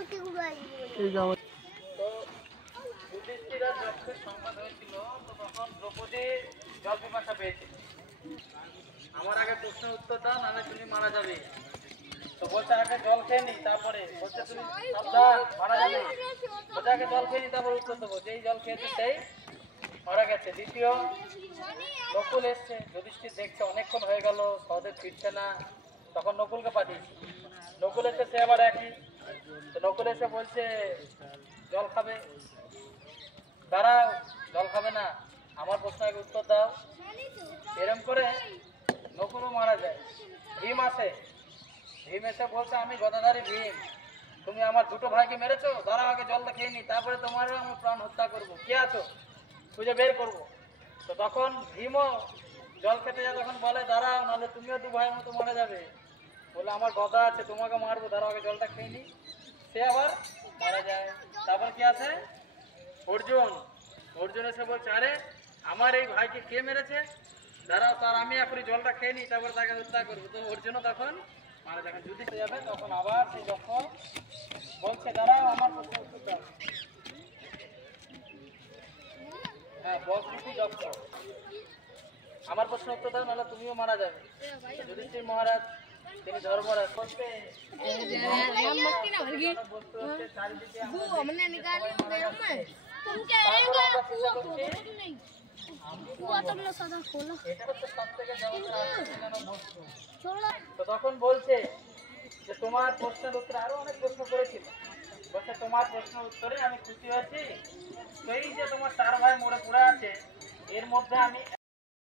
এই যে তো যুধিষ্ঠির আর যক্ষের সংবাদ হয়েছিল, তো তখন দ্রৌপদী জল পিপাসা পেয়েছিল। আমার আগে প্রশ্ন উত্তর দাও, নাহলে তুমি মারা যাবে। তো বলছে আগে জল খেয়ে নি, তারপরে বলছে তুমি সাবধান মারা যাবে। বলছে আগে জল খেয়ে নি, তারপরে উত্তর দেবো। যেই জল খেয়েছে সেই মারা গেছে। দ্বিতীয় নকুল এসছে, যুধিষ্ঠির দেখছে অনেকক্ষণ হয়ে গেল সহদেব ফিরছে না, তখন নকুলকে পাঠিয়েছে। নকুল এসে সে আবার একই। তো নকুল এসে বলছে জল খাবে, দাঁড়াও জল খাবে না, আমার প্রশ্ন আগে উত্তর দাও। এরম করে নকুলও মারা যায়। ভীম আসে, ভীম এসে বলছে আমি গদাধারী ভীম, তুমি আমার দুটো ভাইকে মেরেছো, দাঁড়াও আগে জলটা খেয়ে নি, তারপরে তোমারও আমি প্রাণ হত্যা করবো, কে আছো খুঁজে বের করবো। তো তখন ভীমও জল খেতে যায়, তখন বলে দাঁড়াও, নাহলে তুমিও দু ভাইয়ের মতো মারা যাবে। বলে আমার গদা আছে, তোমাকে মারবো, দাঁড়াও আগে জলটা খেয়ে নি। সে আবার মারা যায়। তারপর কি আছে অর্জুন, অর্জুন এসে বলছে আরে আমার এই ভাইকে কে মেরেছে, দাঁড়াও তার আমি এখনই জলটা খেয়ে নি, তারপর তাকে হত্যা করবো। তো অর্জুনও তখন মারা যখন যুদ্ধ হয়ে যাবে, তখন আবার সেই যখন বলছে দাঁড়াও আমার প্রশ্ন উত্তর দাও। হ্যাঁ বসরূপী যক্ষ, আমার প্রশ্ন উত্তর দাও, নাহলে তুমিও মারা যাবে। যুধিষ্ঠির মহারাজ তিনি ধর্মরাজ বলতে চারিদিকে তো তখন বলছে যে তোমার প্রশ্নের উত্তরে আরো অনেক প্রশ্ন করেছিল, বলছে তোমার প্রশ্ন উত্তরে আমি খুশি হয়েছি। তো এই যে তোমার চার ভাই মরে পড়ে আছে, এর মধ্যে আমি